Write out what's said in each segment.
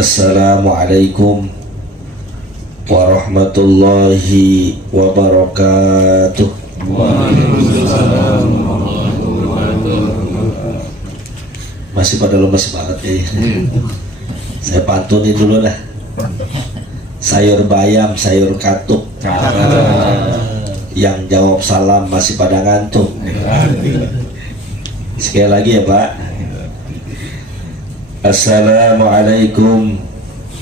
Assalamualaikum warahmatullahi wabarakatuh. Waalaikumsalam. Masih pada lemes banget ya. Saya pantunin dulu dah. Sayur bayam, sayur katuk. Yang jawab salam masih pada ngantuk. Sekali lagi ya Pak. Assalamualaikum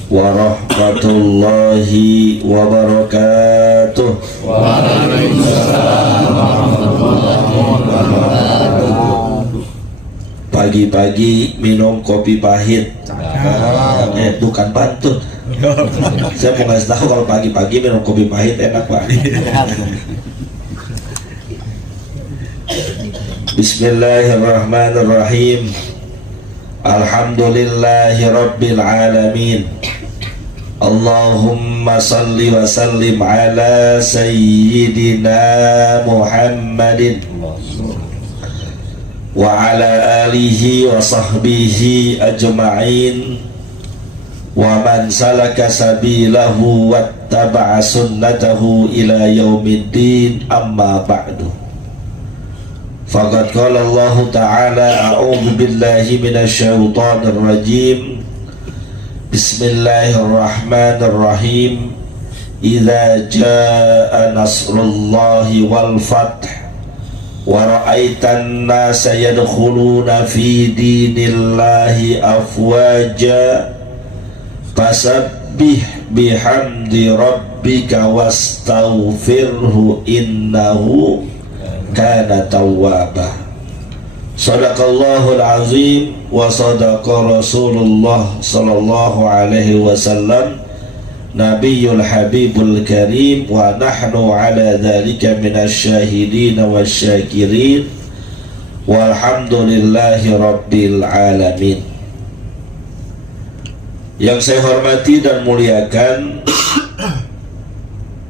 warahmatullahi wabarakatuh. Waalaikumsalam warahmatullahi wabarakatuh. Pagi-pagi minum kopi pahit. Bukan pantun. Saya mau ngasih tahu kalau pagi-pagi minum kopi pahit enak Pak. Bismillahirrahmanirrahim. Alhamdulillahi rabbil alamin. Allahumma salli wa sallim ala sayyidina Muhammadin wa ala alihi wa sahbihi ajma'in wa man salaka sabilahu wattaba'a sunnatahu ila yaumiddin, amma ba'du. Faqad qala Allah ta'ala a'udzu billahi minasy syaithanir rajim. Bismillahirrahmanirrahim. Idza jaa nasrullahi wal fath wa ra'aitan nasa yadkhuluna fi dinillahi afwaja fasabbih bihamdi rabbika wastaghfirhu innahu kana tawwaba. Shadaqallahul azim wa sadaqa Rasulullah sallallahu alaihi wasallam Nabiyul Habibul Karim wa nahnu ala dhalika minasy syahidin wasyakirin walhamdulillahi rabbil alamin. Yang saya hormati dan muliakan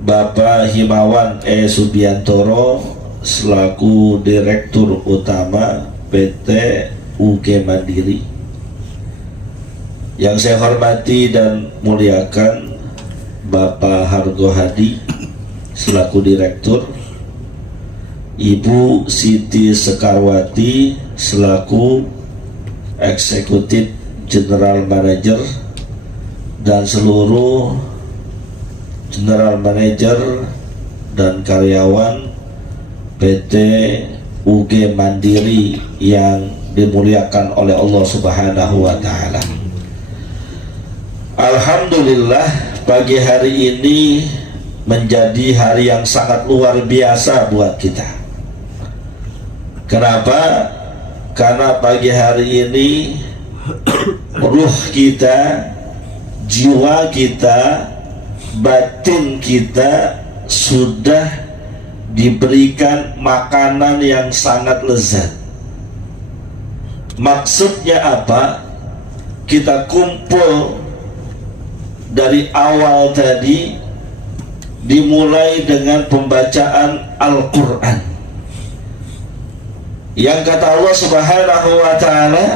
Bapak Himawan Subiantoro selaku Direktur Utama PT UG Mandiri. Yang saya hormati dan muliakan Bapak Hargo Hadi selaku Direktur, Ibu Siti Sekarwati selaku Eksekutif General Manager, dan seluruh General Manager dan karyawan PT UG Mandiri yang dimuliakan oleh Allah Subhanahu wa Ta'ala. Alhamdulillah, pagi hari ini menjadi hari yang sangat luar biasa buat kita. Kenapa? Karena pagi hari ini ruh kita, jiwa kita, batin kita sudah diberikan makanan yang sangat lezat. Maksudnya apa? Kita kumpul dari awal tadi, dimulai dengan pembacaan Al-Quran yang kata Allah Subhanahu wa Ta'ala,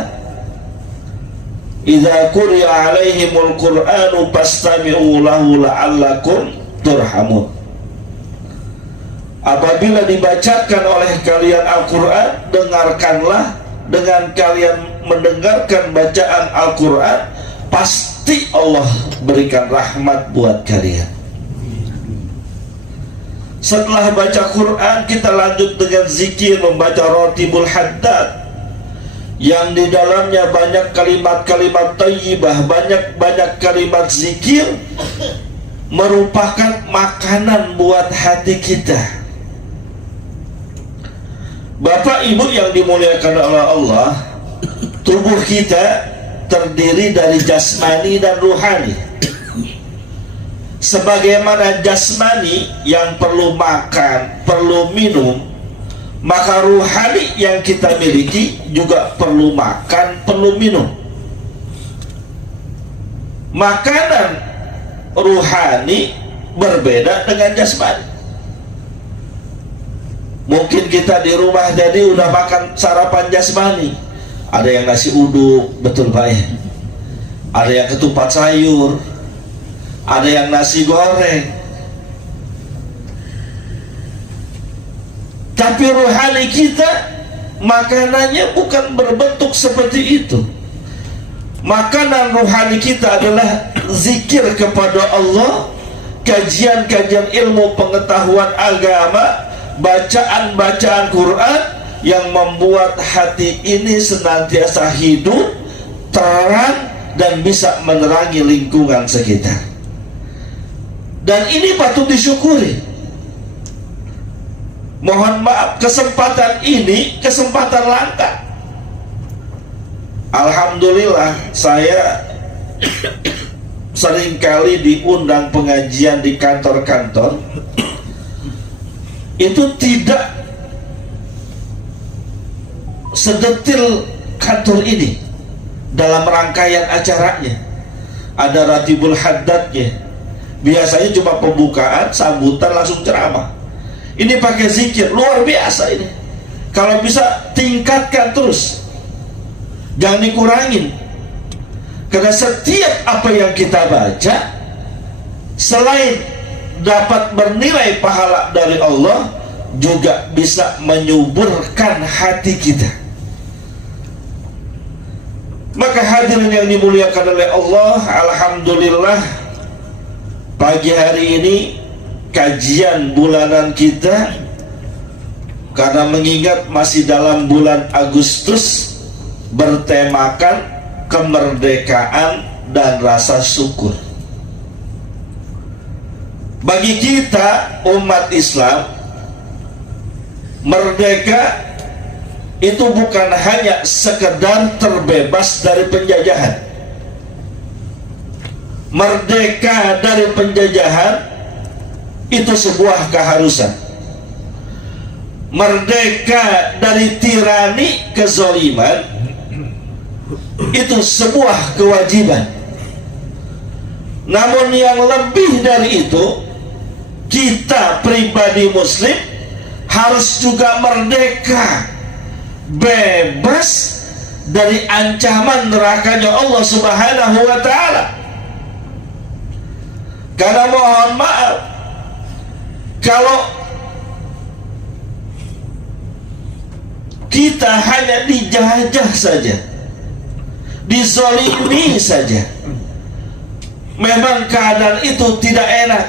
idza quri'a alaihimul Qur'anu fastami'u lahu la'allakum turhamun. Apabila dibacakan oleh kalian Al-Quran, dengarkanlah. Dengan kalian mendengarkan bacaan Al-Quran, pasti Allah berikan rahmat buat kalian. Setelah baca Quran, kita lanjut dengan zikir, membaca Ratibul Haddad, yang di dalamnya banyak kalimat-kalimat thayyibah, banyak kalimat zikir, merupakan makanan buat hati kita. Bapak Ibu yang dimuliakan oleh Allah, tubuh kita terdiri dari jasmani dan ruhani. Sebagaimana jasmani yang perlu makan, perlu minum, maka ruhani yang kita miliki juga perlu makan, perlu minum. Makanan ruhani berbeda dengan jasmani. Mungkin kita di rumah jadi udah makan sarapan jasmani, ada yang nasi uduk, betul Pak ya. ada yang ketupat sayur, ada yang nasi goreng. Tapi rohani kita makanannya bukan berbentuk seperti itu. Makanan rohani kita adalah zikir kepada Allah, kajian-kajian ilmu pengetahuan agama, bacaan-bacaan Quran yang membuat hati ini senantiasa hidup, terang, dan bisa menerangi lingkungan sekitar. Dan ini patut disyukuri. Mohon maaf, kesempatan ini kesempatan langka. Alhamdulillah, saya seringkali diundang pengajian di kantor-kantor. Itu tidak sedetil kantor ini dalam rangkaian acaranya. Ada ratibul haddadnya. Biasanya cuma pembukaan, sambutan, langsung ceramah. Ini pakai zikir, luar biasa ini. Kalau bisa tingkatkan terus, jangan dikurangin. Karena setiap apa yang kita baca, selain dapat bernilai pahala dari Allah, juga bisa menyuburkan hati kita. Maka hadirin yang dimuliakan oleh Allah, alhamdulillah pagi hari ini kajian bulanan kita, karena mengingat masih dalam bulan Agustus, bertemakan kemerdekaan dan rasa syukur. Bagi kita umat Islam, merdeka itu bukan hanya sekedar terbebas dari penjajahan. Merdeka dari penjajahan itu sebuah keharusan. Merdeka dari tirani kezaliman itu sebuah kewajiban. Namun yang lebih dari itu, kita pribadi muslim harus juga merdeka, bebas dari ancaman nerakanya Allah Subhanahu wa ta'ala. Karena mohon maaf, kalau kita hanya dijajah saja, dizolimi saja, memang keadaan itu tidak enak.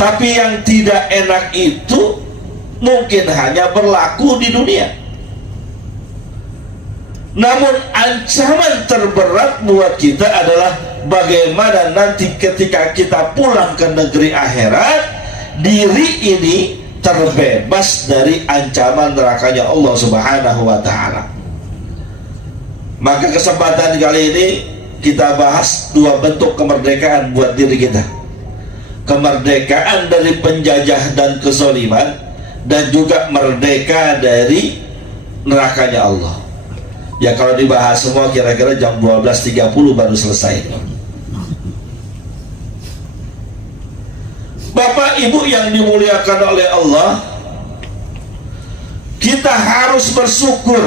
Tapi yang tidak enak itu mungkin hanya berlaku di dunia. Namun ancaman terberat buat kita adalah bagaimana nanti ketika kita pulang ke negeri akhirat, diri ini terbebas dari ancaman nerakanya Allah Subhanahu wa ta'ala. Maka kesempatan kali ini kita bahas dua bentuk kemerdekaan buat diri kita. Kemerdekaan dari penjajah dan kezaliman, dan juga merdeka dari nerakanya Allah. Ya kalau dibahas semua kira-kira jam 12.30 baru selesai. Bapak Ibu yang dimuliakan oleh Allah, kita harus bersyukur.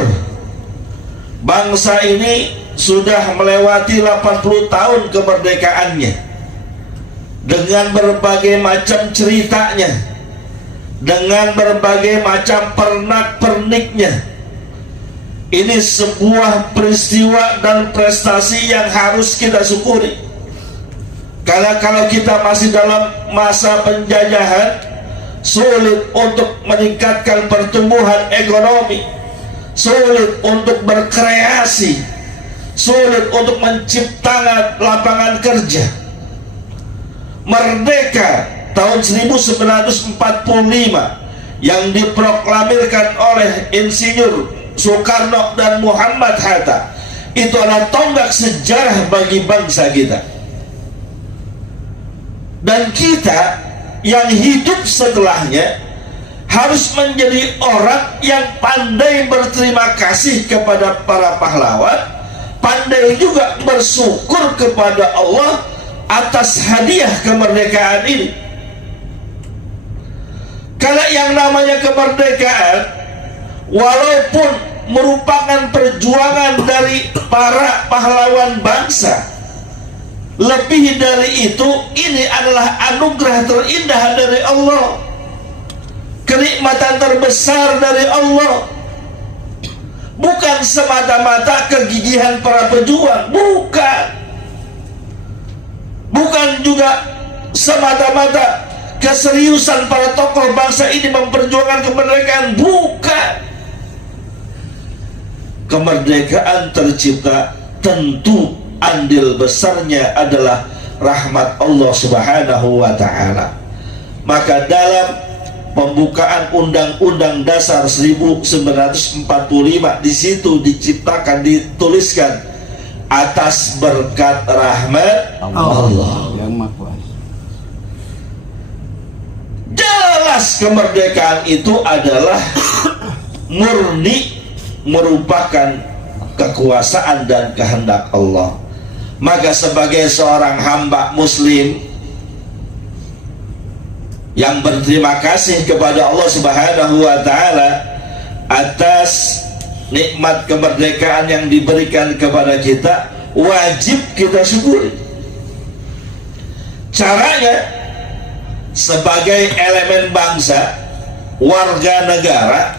Bangsa ini sudah melewati 80 tahun kemerdekaannya, dengan berbagai macam ceritanya, dengan berbagai macam pernak-perniknya. Ini sebuah peristiwa dan prestasi yang harus kita syukuri. Karena kalau kita masih dalam masa penjajahan, sulit untuk meningkatkan pertumbuhan ekonomi, sulit untuk berkreasi, sulit untuk menciptakan lapangan kerja. Merdeka tahun 1945 yang diproklamirkan oleh Insinyur Soekarno dan Muhammad Hatta, itu adalah tonggak sejarah bagi bangsa kita. Dan kita yang hidup setelahnya harus menjadi orang yang pandai berterima kasih kepada para pahlawan, pandai juga bersyukur kepada Allah atas hadiah kemerdekaan ini. Karena yang namanya kemerdekaan, walaupun merupakan perjuangan dari para pahlawan bangsa, Lebih dari itu, ini adalah anugerah terindah dari Allah, kenikmatan terbesar dari Allah. Bukan semata-mata kegigihan para pejuang, bukan juga semata-mata keseriusan para tokoh bangsa ini memperjuangkan kemerdekaan, bukan. Kemerdekaan tercipta, tentu andil besarnya adalah rahmat Allah Subhanahu wa ta'ala. Maka dalam pembukaan Undang-Undang Dasar 1945, di situ dituliskan atas berkat rahmat Allah. Jelas kemerdekaan itu adalah murni merupakan kekuasaan dan kehendak Allah. Maka sebagai seorang hamba muslim yang berterima kasih kepada Allah Subhanahu wa ta'ala atas nikmat kemerdekaan yang diberikan kepada kita, wajib kita syukuri. Caranya, sebagai elemen bangsa, warga negara,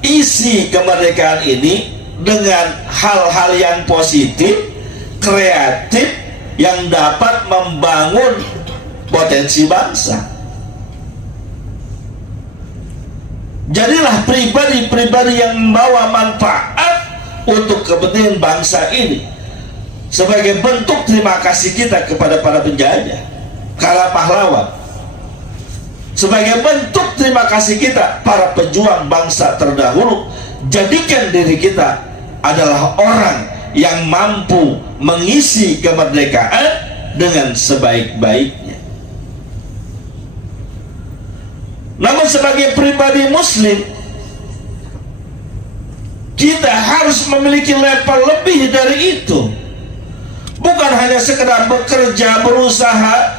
isi kemerdekaan ini dengan hal-hal yang positif, kreatif, yang dapat membangun potensi bangsa. Jadilah pribadi-pribadi yang membawa manfaat untuk kepentingan bangsa ini, sebagai bentuk terima kasih kita kepada para penjajah, para pahlawan, sebagai bentuk terima kasih kita para pejuang bangsa terdahulu. Jadikan diri kita adalah orang yang mampu mengisi kemerdekaan dengan sebaik-baiknya. Namun sebagai pribadi muslim, kita harus memiliki level lebih dari itu. Bukan hanya sekedar bekerja, berusaha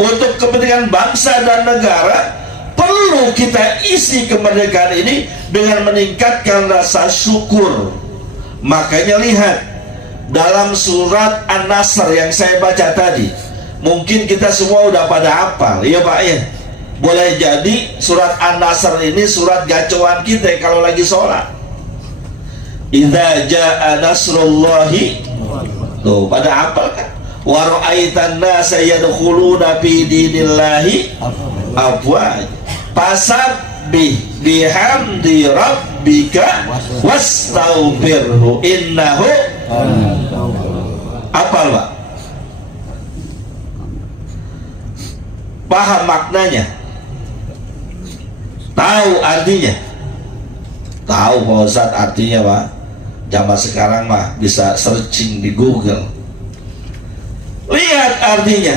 untuk kepentingan bangsa dan negara. Perlu kita isi kemerdekaan ini dengan meningkatkan rasa syukur. Makanya lihat dalam surat An-Nasr yang saya baca tadi, mungkin kita semua udah pada hafal, ya Pak ya. Boleh jadi surat An-Nasr ini surat gacoan kita kalau lagi sholat. Idza jaa nasrullahi, tuh pada hafal kan? Wa ra'aitan nasa yadkhuluna fi dinillahi afwaj. Fasabbih bihamdi rabbika wastaghfirhu innahu. Apal Pak? Paham maknanya? Tahu artinya? Tahu Pak Ustadz artinya Pak? Zaman sekarang mah bisa searching di Google. Lihat artinya.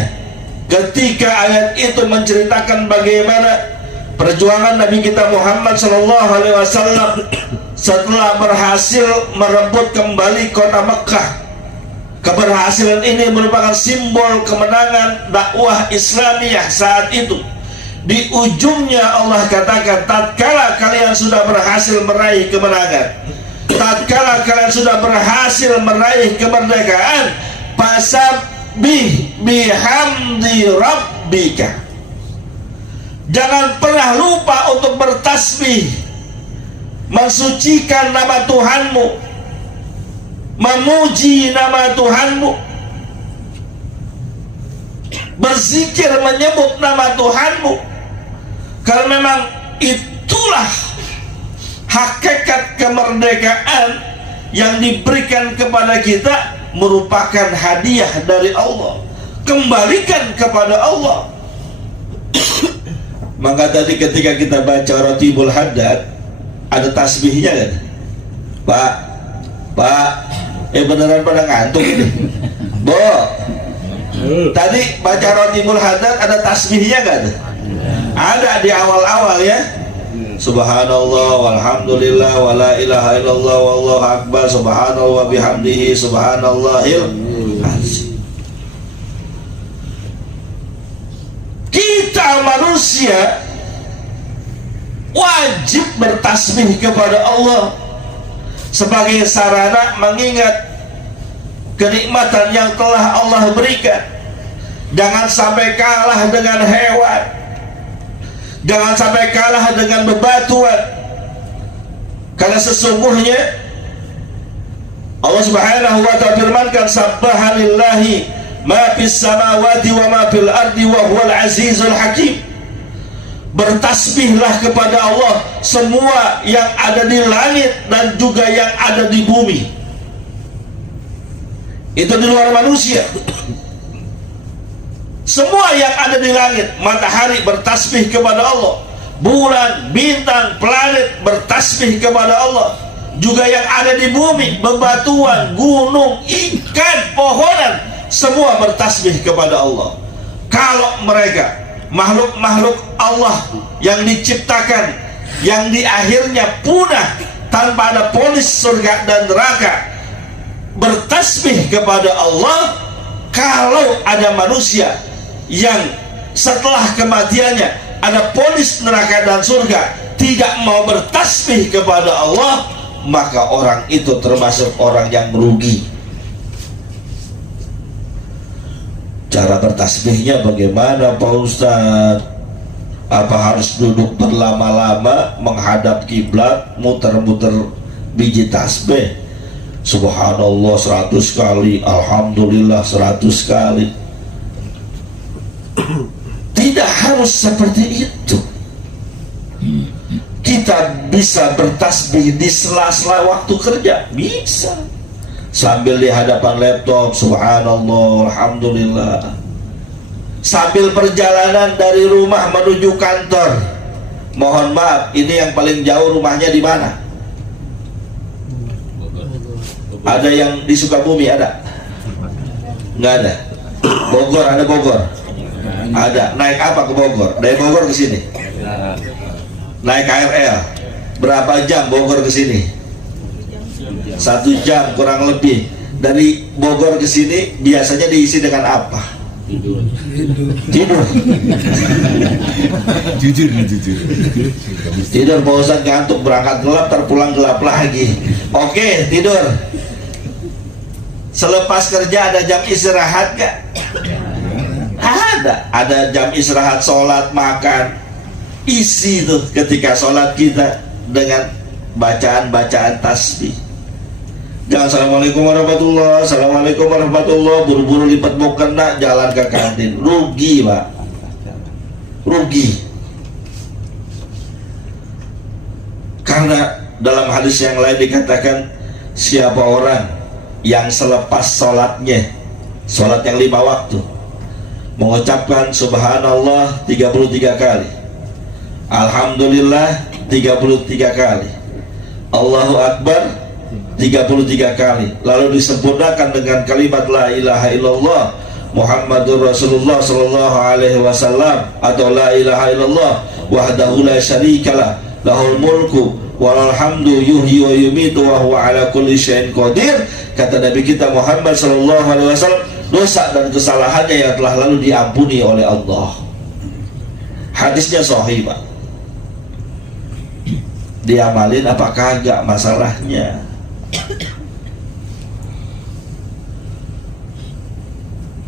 Ketika ayat itu menceritakan bagaimana perjuangan Nabi kita Muhammad SAW setelah berhasil merebut kembali kota Mekah. Keberhasilan ini merupakan simbol kemenangan dakwah Islamiyah saat itu. Di ujungnya Allah katakan, tatkala kalian sudah berhasil meraih kemenangan, tatkala kalian sudah berhasil meraih kemerdekaan, fasabbih bihamdi rabbika. Jangan pernah lupa untuk bertasbih, mensucikan nama Tuhanmu, memuji nama Tuhanmu, berzikir menyebut nama Tuhanmu, karena memang itulah hakikat kemerdekaan yang diberikan kepada kita, merupakan hadiah dari Allah. Kembalikan kepada Allah. Maka tadi ketika kita baca Ratibul Haddad, ada tasbihnya kan? Pak, beneran pada ngantuk nih. Bo, tadi baca Ratibul Haddad ada tasbihnya kan? Ada di awal-awal ya. Subhanallah walhamdulillah wala ilaha illallah wallahu akbar subhanallah bihamdihi subhanallahil azim. Kita manusia wajib bertasbih kepada Allah sebagai sarana mengingat kenikmatan yang telah Allah berikan. Jangan sampai kalah dengan hewan, jangan sampai kalah dengan bebatuan, karena sesungguhnya Allah Subhanahu wa ta'ala firmankan, Sabbahalillahi ma fis samawati wa ma fil ardi wa huwal azizul hakim. Bertasbihlah kepada Allah semua yang ada di langit dan juga yang ada di bumi. Itu di luar manusia. Semua yang ada di langit, matahari bertasbih kepada Allah, bulan, bintang, planet bertasbih kepada Allah, juga yang ada di bumi, bebatuan, gunung, ikan, pohonan, semua bertasbih kepada Allah. Kalau mereka makhluk-makhluk Allah yang diciptakan, yang di akhirnya punah tanpa ada ponis surga dan neraka, bertasbih kepada Allah, kalau ada manusia yang setelah kematiannya ada ponis neraka dan surga tidak mau bertasbih kepada Allah, maka orang itu termasuk orang yang merugi. Cara bertasbihnya bagaimana Pak Ustadz? Apa harus duduk berlama-lama menghadap kiblat, muter-muter biji tasbih? Subhanallah 100 kali, Alhamdulillah 100 kali. Tidak harus seperti itu. Kita bisa bertasbih di sela-sela waktu kerja, bisa. Sambil di hadapan laptop, Subhanallah, Alhamdulillah. Sambil perjalanan dari rumah menuju kantor. Mohon maaf, ini yang paling jauh rumahnya di mana? Ada yang di Sukabumi ada? Nggak ada. Bogor ada Bogor? Ada. Naik apa ke Bogor? Dari Bogor ke sini? Naik KRL. Berapa jam Bogor ke sini? 1 jam kurang lebih. Dari Bogor ke sini biasanya diisi dengan apa? Tidur. Jujur. Tidur, Pak Ustadz ngantuk, berangkat gelap, terpulang gelap lagi. Oke, tidur. Selepas kerja ada jam istirahat gak? Ada jam istirahat, sholat, makan. Isi tuh ketika sholat kita dengan bacaan-bacaan tasbih. Jangan Assalamualaikum warahmatullah, Assalamualaikum warahmatullah, buru-buru lipat mau kena jalan ke kantin. Rugi Pak, rugi. Karena dalam hadis yang lain dikatakan, siapa orang yang selepas sholatnya, sholat yang 5 waktu, mengucapkan Subhanallah 33 kali, Alhamdulillah 33 kali, Allahu Akbar 33 kali, lalu disempurnakan dengan kalimat La ilaha illallah Muhammadur Rasulullah sallallahu alaihi wasallam, atau La ilaha illallah wahdahu la syarikalah lahul mulku walal hamdu yuhyi wa yumitu wa huwa ala kulli syai'in qadir. Kata Nabi kita Muhammad sallallahu alaihi wasallam, dosa dan kesalahannya yang telah lalu diampuni oleh Allah. Hadisnya sahih Pak. Diamalin apakah enggak masalahnya?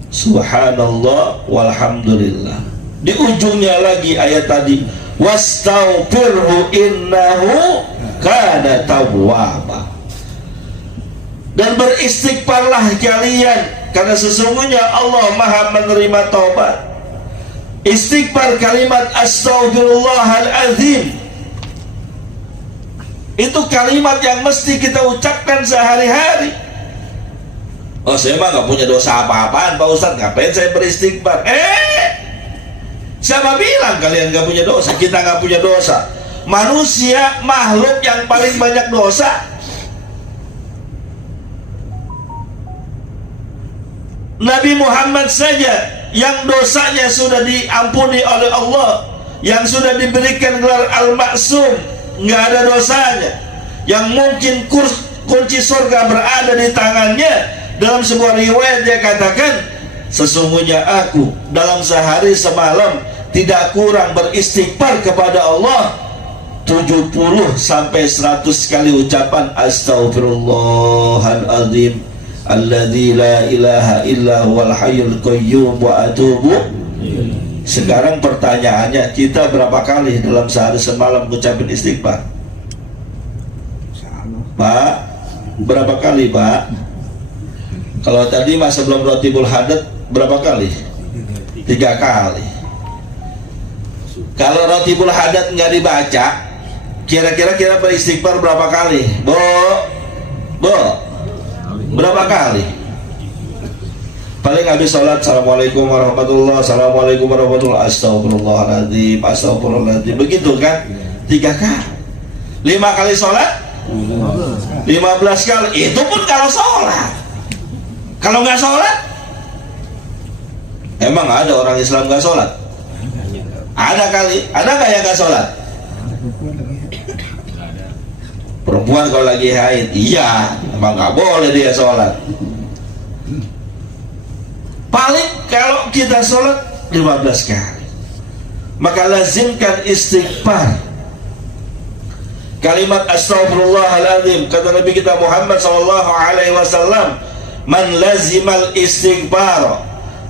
Subhanallah walhamdulillah. Di ujungnya lagi ayat tadi, wastaghfirhu innahu kana tawwaba. Dan beristighfarlah kalian, karena sesungguhnya Allah Maha menerima taubat. Istighfar, kalimat astaghfirullahaladzim, itu kalimat yang mesti kita ucapkan sehari-hari. Oh, saya mah gak punya dosa apa-apaan Pak Ustadz, ngapain saya beristighfar? Siapa bilang kalian gak punya dosa? Kita gak punya dosa. Manusia makhluk yang paling banyak dosa. Nabi Muhammad saja yang dosanya sudah diampuni oleh Allah, yang sudah diberikan gelar Al-Ma'sum, nggak ada dosanya, yang mungkin kunci surga berada di tangannya. Dalam sebuah riwayat dia katakan, sesungguhnya aku dalam sehari semalam tidak kurang beristighfar kepada Allah 70 sampai 100 kali ucapan astaghfirullahaladzim, alladzi la ilaha illa huwal hayyul qayyum wa atubu. Sekarang pertanyaannya, kita berapa kali dalam sehari semalam ngucapin istighfar? Pak, berapa kali Pak? Kalau tadi masa sebelum Rotibul Hadat berapa kali? 3 kali. Kalau Rotibul Hadat nggak dibaca, kira-kira kita beristighfar berapa kali? Bo, berapa kali? Paling habis sholat, assalamualaikum warahmatullah, assalamualaikum warahmatullah, astagfirullahaladzim, astagfirullahaladzim, begitu kan? 3 kali. 5 kali sholat, 15 kali. Itu pun kalau sholat. Kalau nggak sholat, emang ada orang Islam nggak sholat? Ada kali, ada nggak yang nggak sholat? Perempuan kalau lagi haid, iya, emang nggak boleh dia sholat. Paling kalau kita sholat 15 kali, maka lazimkan istighfar. Kalimat astagfirullahaladzim, kata Nabi kita Muhammad SAW, man lazimal istighfar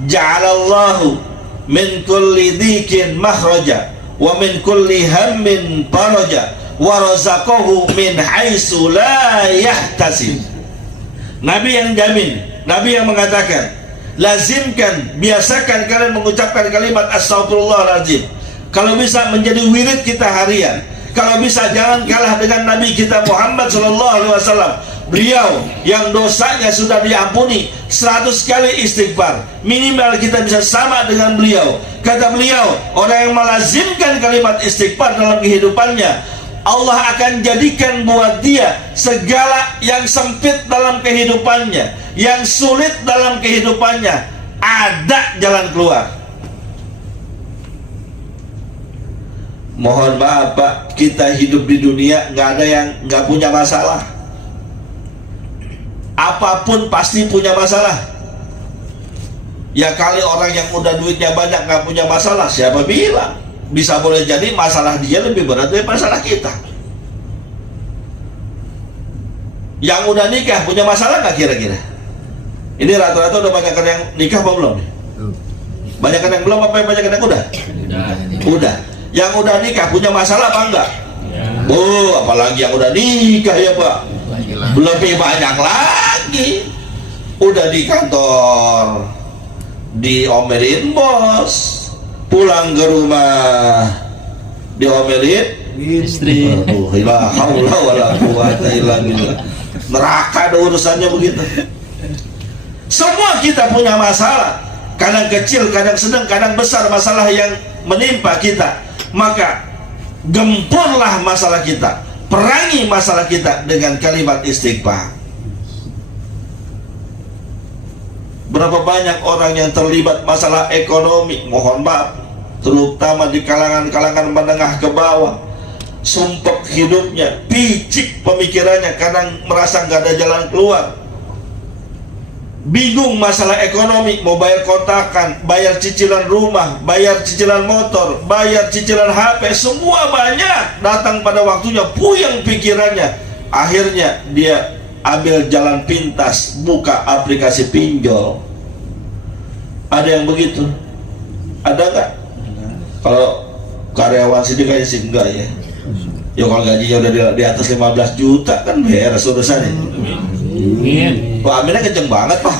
ja'alallahu min kulli dhikin makhraja wa min kulli hammin faraja wa razaqahu min haitsu la yahtasib. Nabi yang jamin, Nabi yang mengatakan, lazimkan, biasakan kalian mengucapkan kalimat astagfirullahaladzim. Kalau bisa menjadi wirid kita harian. Kalau bisa jangan kalah dengan Nabi kita Muhammad SAW. Beliau yang dosanya sudah diampuni 100 kali istighfar, minimal kita bisa sama dengan beliau. Kata beliau, orang yang melazimkan kalimat istighfar dalam kehidupannya, Allah akan jadikan buat dia segala yang sempit dalam kehidupannya, yang sulit dalam kehidupannya, ada jalan keluar. Mohon maaf Pak, kita hidup di dunia nggak ada yang nggak punya masalah. Apapun pasti punya masalah. Ya kali orang yang udah duitnya banyak nggak punya masalah, siapa bilang? Bisa boleh jadi masalah dia lebih berat dari masalah kita. Yang udah nikah punya masalah nggak kira-kira? Ini rata-rata udah banyak yang nikah apa belum? Banyak yang belum apa yang banyak yang udah? Udah. Yang udah nikah punya masalah apa enggak? Oh, apalagi yang udah nikah ya Pak, lebih banyak lagi. Udah di kantor diomelin bos, pulang ke rumah diomelin istri. La haula wala quwata illa billah. Neraka ada urusannya begitu. Semua kita punya masalah, kadang kecil, kadang sedang, kadang besar masalah yang menimpa kita. Maka gempurlah masalah kita, perangi masalah kita dengan kalimat istighfar. Berapa banyak orang yang terlibat masalah ekonomi, mohon maaf, terutama di kalangan menengah ke bawah, sumpek hidupnya, picik pemikirannya, kadang merasa nggak ada jalan keluar, bingung masalah ekonomi, mau bayar kontrakan, bayar cicilan rumah, bayar cicilan motor, bayar cicilan HP, semua banyak, datang pada waktunya, puyeng pikirannya. Akhirnya dia ambil jalan pintas, buka aplikasi pinjol. Ada yang begitu? Ada nggak? Kalau karyawan sini kayaknya sih enggak ya. Ya kalau gajinya udah di atas 15 juta kan beres urusannya. Pak aminnya kenceng banget Pak.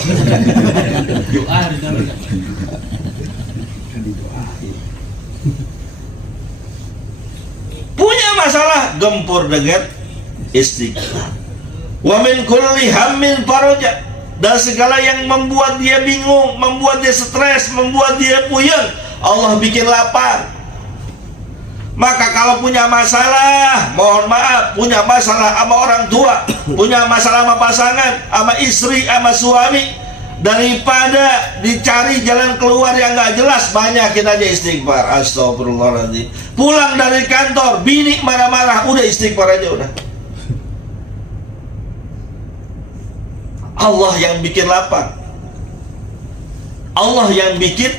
Punya masalah, gempur dengan istighfar. Wa min kulli hammin faraja, dan segala yang membuat dia bingung, membuat dia stres, membuat dia puyeng, Allah bikin lapar. Maka kalau punya masalah, mohon maaf, punya masalah sama orang tua, punya masalah sama pasangan, sama istri, sama suami, daripada dicari jalan keluar yang gak jelas, banyakin aja istighfar. Astagfirullahaladzim. Pulang dari kantor, bini marah-marah, udah istighfar aja udah. Allah yang bikin lapar, Allah yang bikin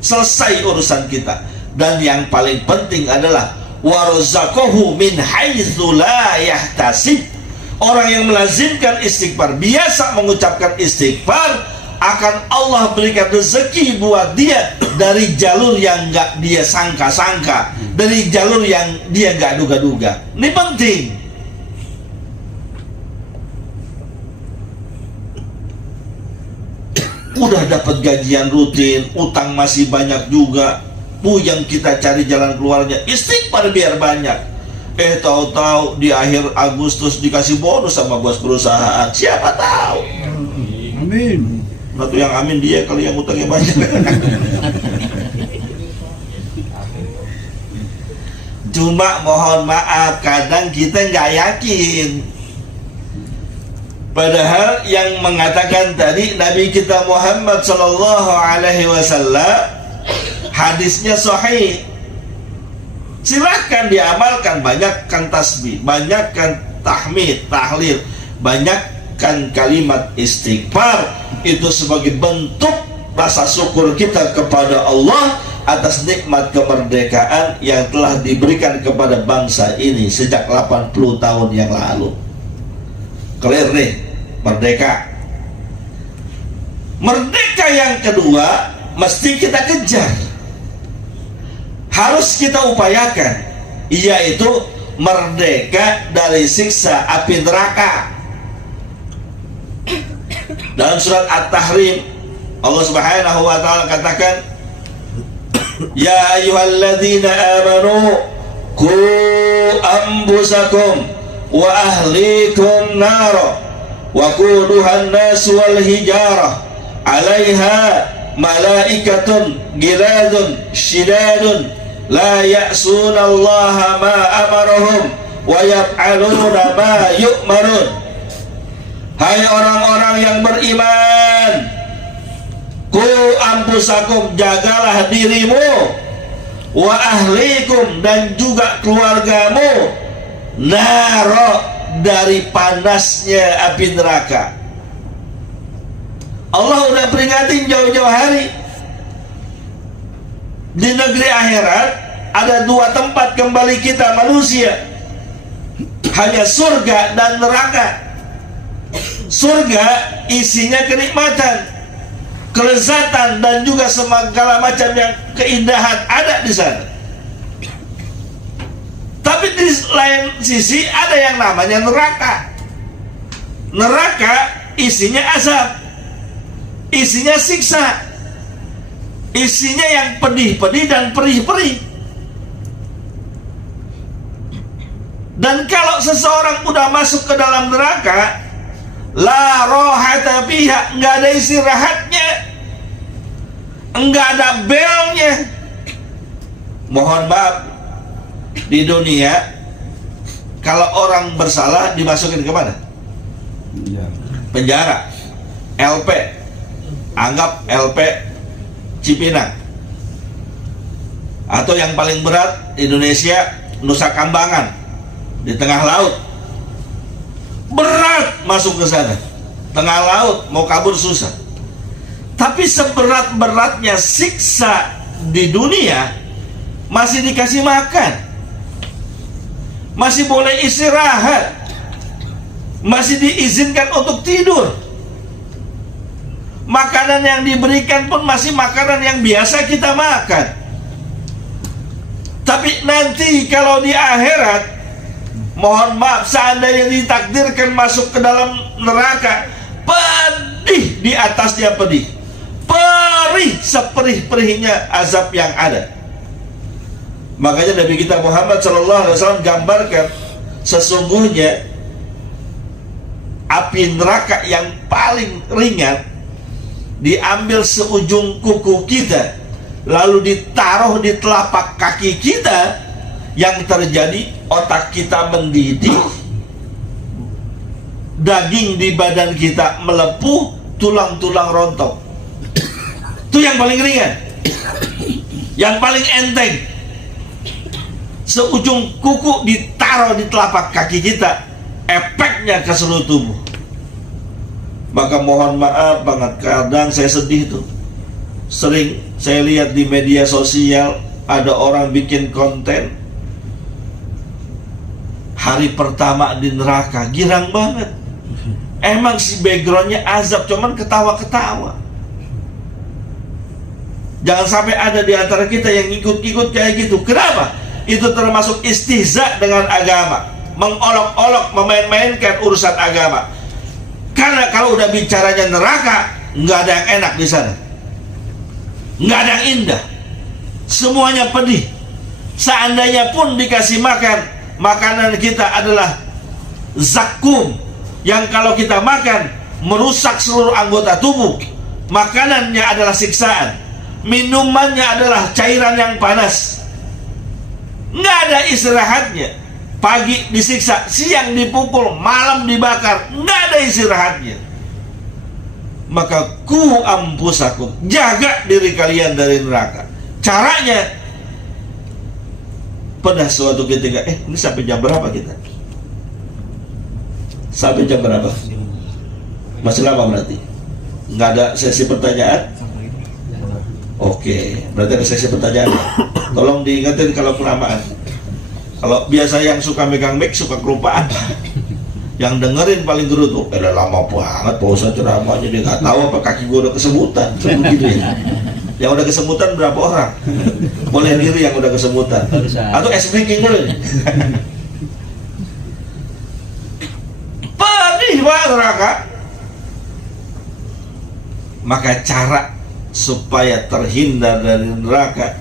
selesai urusan kita. Dan yang paling penting adalah warzaqahu min haitsu la yahtasib. Orang yang melazimkan istighfar, biasa mengucapkan istighfar, akan Allah berikan rezeki buat dia dari jalur yang gak dia sangka-sangka, dari jalur yang dia gak duga-duga. Ini penting. Udah dapat gajian rutin, utang masih banyak juga, yang kita cari jalan keluarnya istighfar biar banyak. Tahu-tahu di akhir Agustus dikasih bonus sama bos perusahaan, siapa tahu. Amin. Satu yang amin dia kali yang utangnya banyak. Cuma mohon maaf, kadang kita nggak yakin. Padahal yang mengatakan tadi Nabi kita Muhammad Sallallahu Alaihi Wasallam, hadisnya sahih. Silahkan diamalkan, banyakkan tasbih, banyakkan tahmid, tahlil, banyakkan kalimat istighfar. Itu sebagai bentuk rasa syukur kita kepada Allah atas nikmat kemerdekaan yang telah diberikan kepada bangsa ini sejak 80 tahun yang lalu. Clear nih, merdeka. Merdeka yang kedua mesti kita kejar, harus kita upayakan, yaitu merdeka dari siksa api neraka. Dalam surat At-Tahrim, Allah Subhanahu wa taala katakan, ya ayyuhalladzina amanu qu anfusakum wa ahlikum nara wa quduhan nas wal hijarah 'alaiha malaikatun giladun shidadun la ya'suna allaha ma amarahum wa yaf'aluna ma yu'marun. Hai orang-orang yang beriman, ku anfusakum, jagalah dirimu, wa ahlikum, dan juga keluargamu, naro, dari panasnya api neraka. Allah udah peringatin jauh-jauh hari. Di negeri akhirat ada dua tempat kembali kita manusia, hanya surga dan neraka. Surga isinya kenikmatan, kelezatan, dan juga segala macam yang keindahan ada di sana. Tapi di lain sisi ada yang namanya neraka. Neraka isinya azab, isinya siksa, isinya yang pedih-pedih dan perih-perih. Dan kalau seseorang udah masuk ke dalam neraka, la rohata fiha, nggak ada istirahatnya, nggak ada belnya. Mohon maaf, di dunia kalau orang bersalah dimasukin ke mana? Penjara. LP, anggap LP Cipinang, atau yang paling berat di Indonesia Nusa Kambangan di tengah laut. Berat masuk ke sana, tengah laut, mau kabur susah. Tapi seberat-beratnya siksa di dunia, masih dikasih makan, masih boleh istirahat, masih diizinkan untuk tidur. Makanan yang diberikan pun masih makanan yang biasa kita makan. Tapi nanti kalau di akhirat, mohon maaf, seandainya ditakdirkan masuk ke dalam neraka, pedih di atasnya pedih, perih seperih-perihnya azab yang ada. Makanya Nabi kita Muhammad SAW gambarkan, sesungguhnya api neraka yang paling ringan diambil seujung kuku kita, lalu ditaruh di telapak kaki kita. Yang terjadi, otak kita mendidih, daging di badan kita melepuh, tulang-tulang rontok. Itu yang paling ringan, yang paling enteng. Seujung kuku ditaruh di telapak kaki kita, efeknya ke seluruh tubuh. Maka mohon maaf banget, kadang saya sedih tuh. Sering saya lihat di media sosial ada orang bikin konten, hari pertama di neraka girang banget. Emang si backgroundnya azab, cuman ketawa-ketawa. Jangan sampai ada di antara kita yang ikut-ikut kayak gitu. Kenapa? Itu termasuk istihza dengan agama, mengolok-olok, memain-mainkan urusan agama. Karena kalau udah bicaranya neraka, nggak ada yang enak di sana, nggak ada yang indah, semuanya pedih. Seandainya pun dikasih makan, makanan kita adalah zakum, yang kalau kita makan merusak seluruh anggota tubuh. Makanannya adalah siksaan, minumannya adalah cairan yang panas, nggak ada istirahatnya. Pagi disiksa, siang dipukul, malam dibakar, nggak ada istirahatnya. Maka ku ampusakum, jaga diri kalian dari neraka. Caranya, pada suatu ketika, ini sampai jam berapa kita? Sampai jam berapa? Masih lama berarti? Nggak ada sesi pertanyaan? Oke, berarti ada sesi pertanyaan. Tolong diingatin kalau kelamaan. Kalau biasa yang suka megang mic suka kelupaan. Yang dengerin paling gerutu, udah lama banget Pak Ustadz ceramahnya, dia nggak tahu apa kaki gue udah kesemutan. Gitu ya. Yang udah kesemutan berapa orang? Boleh diri yang udah kesemutan. Atau es breaking dulu nih. Pedih banget neraka. Maka cara supaya terhindar dari neraka,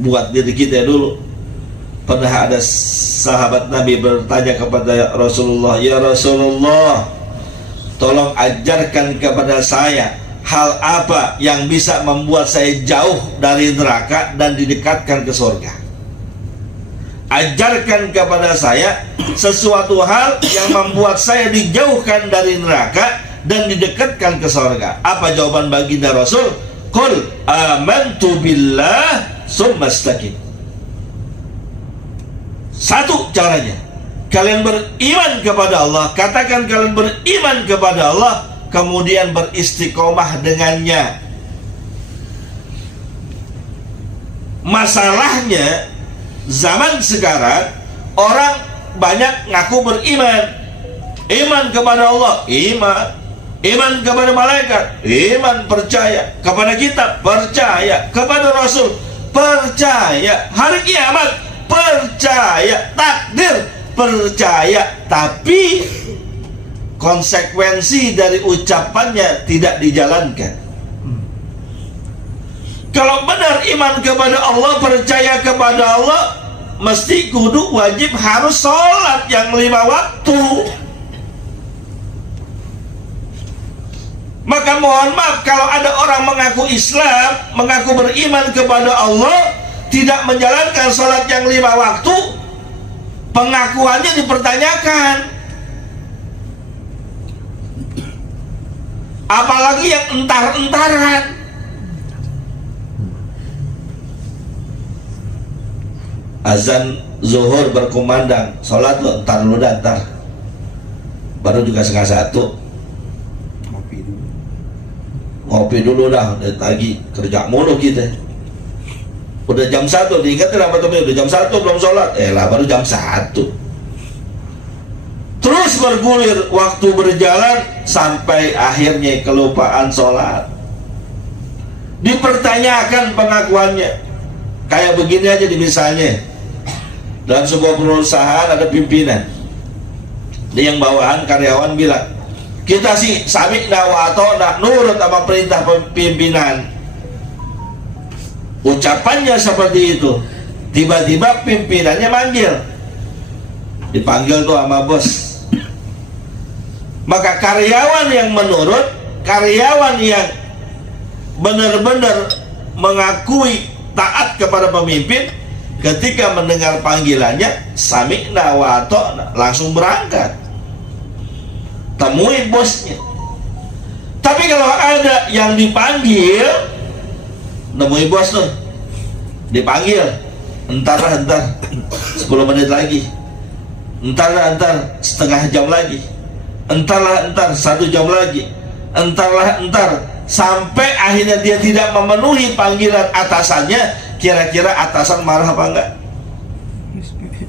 buat diri kita dulu. Pernah ada sahabat Nabi bertanya kepada Rasulullah, "Ya Rasulullah, tolong ajarkan kepada saya hal apa yang bisa membuat saya jauh dari neraka dan didekatkan ke surga. Ajarkan kepada saya sesuatu hal yang membuat saya dijauhkan dari neraka dan didekatkan ke surga." Apa jawaban baginda Rasul? Qul amantu billah summa istaqim. Satu caranya, kalian beriman kepada Allah. Katakan kalian beriman kepada Allah, kemudian beristiqomah dengannya. Masalahnya zaman sekarang, orang banyak ngaku beriman. Iman kepada Allah, iman. Iman kepada malaikat, iman, percaya. Kepada kitab, percaya. Kepada Rasul, percaya. Hari kiamat, percaya. Takdir, percaya. Tapi konsekuensi dari ucapannya tidak dijalankan. Kalau benar iman kepada Allah, percaya kepada Allah, mesti kudu wajib harus sholat yang 5 waktu. Maka mohon maaf kalau ada orang mengaku Islam, mengaku beriman kepada Allah, tidak menjalankan sholat yang 5 waktu, pengakuannya dipertanyakan. Apalagi yang entar-entaran. Azan zuhur berkumandang, sholat lo entar dulu dah, entar. Baru juga 12:30. Ngopi dulu dah, dari pagi kerja mulu kita. Udah jam 1, diingetin apa temen, udah jam 1 belum sholat. Lah baru jam 1. Terus bergulir, waktu berjalan sampai akhirnya kelupaan sholat. Dipertanyakan pengakuannya. Kayak begini aja di misalnya, dalam sebuah perusahaan ada pimpinan. Dia yang bawahan, karyawan bilang, "Kita sih sami'na wa ata'na, nurut sama perintah pimpinan." Ucapannya seperti itu. Tiba-tiba pimpinannya manggil, dipanggil tuh sama bos. Maka karyawan yang menurut, karyawan yang benar-benar mengakui taat kepada pemimpin, ketika mendengar panggilannya sami'na wa ata'na, langsung berangkat temui bosnya. Tapi kalau ada yang dipanggil, nemui bos tuh, dipanggil, entar 10 menit lagi, entar setengah jam lagi, entar 1 jam lagi, entar sampai akhirnya dia tidak memenuhi panggilan atasannya. Kira-kira atasan marah apa enggak?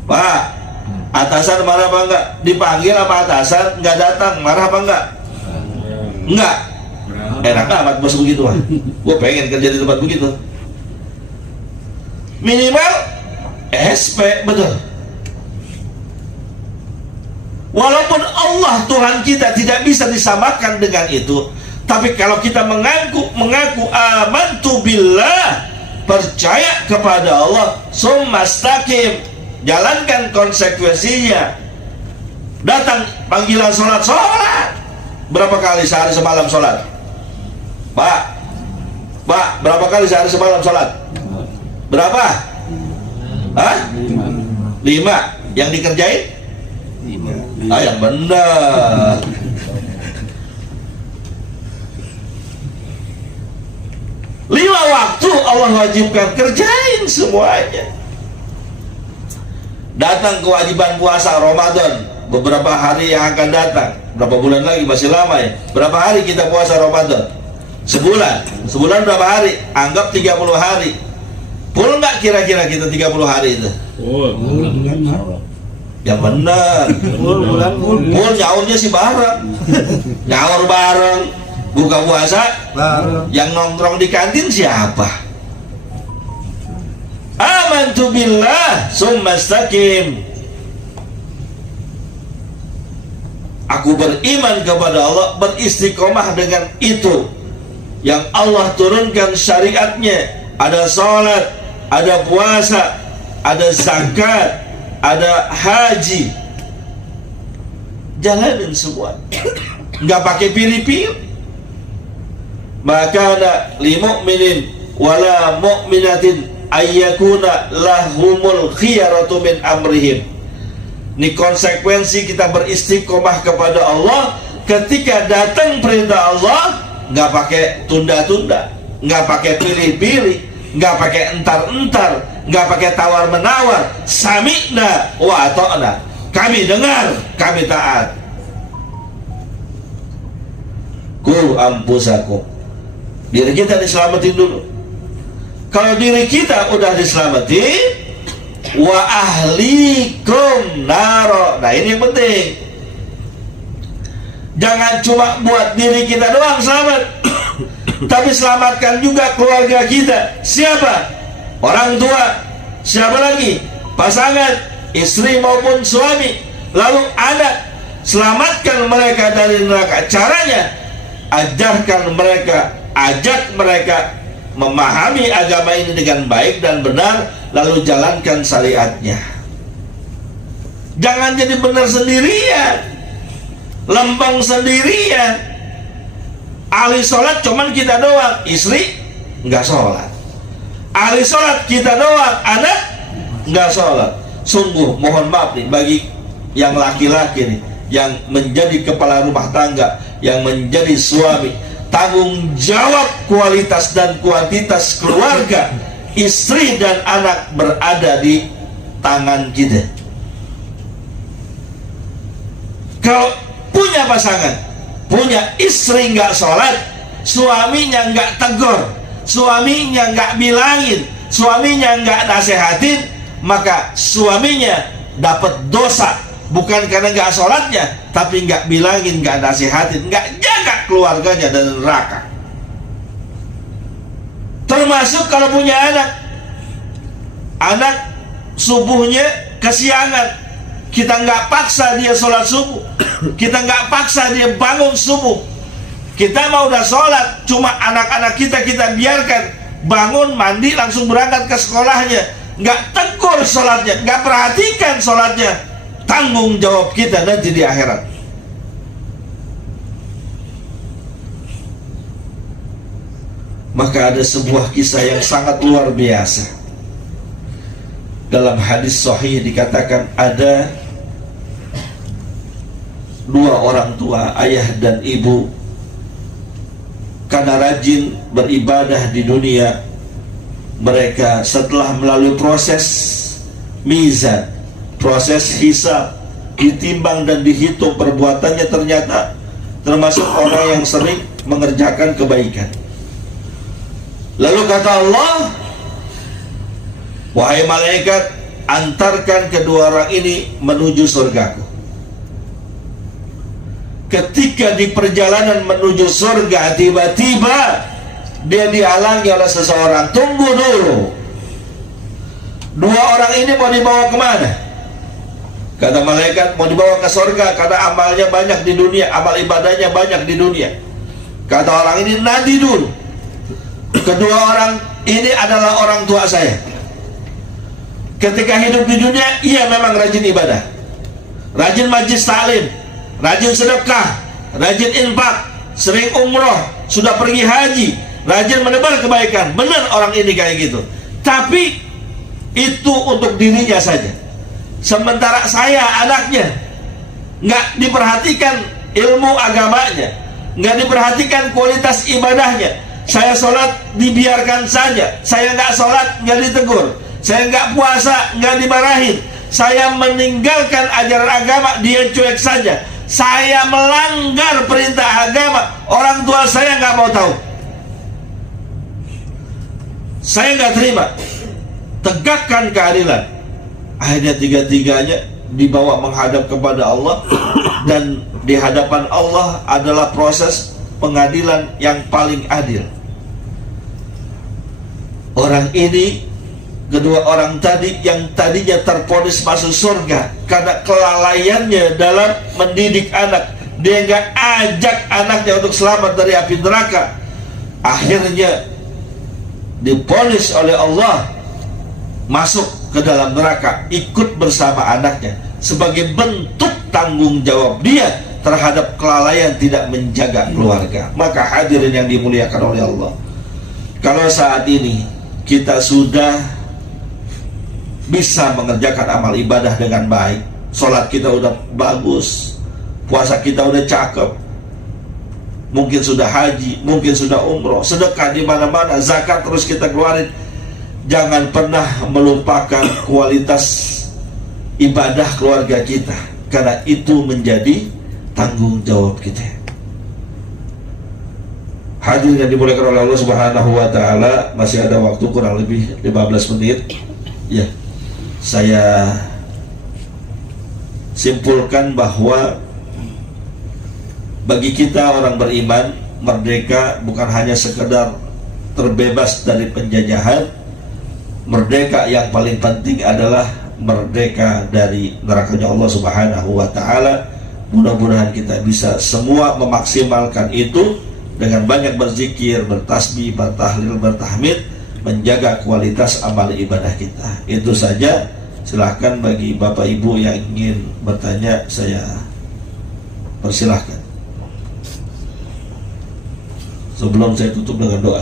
"Pak, Atasan marah apa enggak? Dipanggil apa atasan nggak datang, marah apa enggak? Enggak. Enak amat bos begitu ah. Gue pengen kerja di tempat begitu. Minimal SP, betul. Walaupun Allah Tuhan kita tidak bisa disamakan dengan itu, tapi kalau kita mengaku amantu billah, percaya kepada Allah, summastaqim, jalankan konsekuensinya. Datang panggilan sholat. Berapa kali sehari semalam sholat? Pak, berapa kali sehari semalam sholat? Berapa? Hah? 5. Yang dikerjain? 5. Yang benar. Lima waktu Allah wajibkan, kerjain semuanya. Datang kewajiban puasa Ramadan, beberapa hari yang akan datang. Berapa bulan lagi, masih lama ya. Berapa hari kita puasa Ramadan? Sebulan berapa hari? Anggap 30 hari. Full nggak kira-kira kita 30 hari itu? Yang benar. Full nyaurnya sih bareng. Nyaur bareng. Buka puasa bareng. Yang nongkrong di kantin siapa? Amantu billah summastaqim. Aku beriman kepada Allah, beristiqomah dengan itu yang Allah turunkan syariatnya. Ada sholat, ada puasa, ada zakat, ada haji. Jalanin semua, nggak pakai pilih-pilih. Maka ada li mu'minin wala mu'minatin ayyakuna lahumul khiyaratu min amrihim. Ini konsekuensi kita beristiqomah kepada Allah. Ketika datang perintah Allah, nggak pakai tunda-tunda, nggak pakai pilih-pilih, nggak pakai entar-entar, nggak pakai tawar-menawar. Sami'na wa ata'na, kami dengar, kami taat. Qu anfusakum, diri kita diselamatin dulu. Kalau diri kita udah diselamatin, wa ahlikum naro. Nah ini yang penting. Jangan cuma buat diri kita doang selamat, tapi selamatkan juga keluarga kita. Siapa? Orang tua. Siapa lagi? Pasangan, istri maupun suami. Lalu anak. Selamatkan mereka dari neraka. Caranya, ajarkan mereka, ajak mereka memahami agama ini dengan baik dan benar, lalu jalankan syariatnya. Jangan jadi benar sendirian, lempeng sendirian. Ahli sholat cuman kita doang, istri nggak sholat. Ahli sholat kita doang, anak nggak sholat. Sungguh mohon maaf nih bagi yang laki-laki nih, yang menjadi kepala rumah tangga, yang menjadi suami. Tanggung jawab kualitas dan kuantitas keluarga, istri dan anak berada di tangan kita. Kalau punya pasangan, punya istri nggak sholat, suaminya nggak tegur, suaminya nggak bilangin, suaminya nggak nasehatin, maka suaminya dapat dosa. Bukan karena nggak sholatnya, tapi nggak bilangin, nggak nasihatin, nggak jaga keluarganya dari neraka. Termasuk kalau punya anak subuhnya kesiangan, kita nggak paksa dia sholat subuh, kita nggak paksa dia bangun subuh. Kita mau udah sholat, cuma anak-anak kita biarkan bangun mandi langsung berangkat ke sekolahnya, nggak tegur sholatnya, nggak perhatikan sholatnya. Tanggung jawab kita nanti di akhirat. Maka ada sebuah kisah yang sangat luar biasa. Dalam hadis sahih dikatakan ada dua orang tua, ayah dan ibu, karena rajin beribadah di dunia, mereka setelah melalui proses mizan, proses hisab, ditimbang dan dihitung perbuatannya, ternyata termasuk orang yang sering mengerjakan kebaikan. Lalu kata Allah, wahai malaikat, antarkan kedua orang ini menuju surgaku. Ketika di perjalanan menuju surga, tiba-tiba dia dihalangi oleh seseorang. Tunggu dulu, dua orang ini mau dibawa kemana? Kata malaikat, mau dibawa ke surga karena amalnya banyak di dunia, amal ibadahnya banyak di dunia. Kata orang ini, nanti dulu, kedua orang ini adalah orang tua saya. Ketika hidup di dunia, ia memang rajin ibadah, rajin majlis taklim, rajin sedekah, rajin infak, sering umroh, sudah pergi haji, rajin menebar kebaikan. Benar orang ini kayak gitu. Tapi itu untuk dirinya saja. Sementara saya anaknya nggak diperhatikan ilmu agamanya, nggak diperhatikan kualitas ibadahnya. Saya sholat dibiarkan saja, saya nggak sholat nggak ditegur, saya nggak puasa nggak dimarahin, saya meninggalkan ajaran agama dia cuek saja. Saya melanggar perintah agama, orang tua saya nggak mau tahu. Saya nggak terima. Tegakkan keadilan. Akhirnya tiga-tiganya dibawa menghadap kepada Allah, dan di hadapan Allah adalah proses pengadilan yang paling adil. Orang ini, kedua orang tadi yang tadinya terponis masuk surga karena kelalaiannya dalam mendidik anak, dia nggak ajak anaknya untuk selamat dari api neraka, akhirnya diponis oleh Allah masuk ke dalam neraka ikut bersama anaknya sebagai bentuk tanggung jawab dia terhadap kelalaian tidak menjaga keluarga. Maka hadirin yang dimuliakan oleh Allah, kalau saat ini kita sudah bisa mengerjakan amal ibadah dengan baik, sholat kita udah bagus, puasa kita udah cakep, mungkin sudah haji, mungkin sudah umroh, sedekah di mana-mana, zakat terus kita keluarin. Jangan pernah melupakan kualitas ibadah keluarga kita, karena itu menjadi tanggung jawab kita. Hadirin yang dimuliakan oleh Allah Subhanahu wa taala, masih ada waktu kurang lebih 15 menit. Ya, saya simpulkan bahwa bagi kita orang beriman, merdeka bukan hanya sekedar terbebas dari penjajahan. Merdeka yang paling penting adalah merdeka dari nerakanya Allah Subhanahu wa taala. Mudah-mudahan kita bisa semua memaksimalkan itu dengan banyak berzikir, bertasbih, bertahlil, bertahmid, menjaga kualitas amal ibadah kita. Itu saja. Silahkan bagi Bapak Ibu yang ingin bertanya, saya persilahkan. Sebelum saya tutup dengan doa.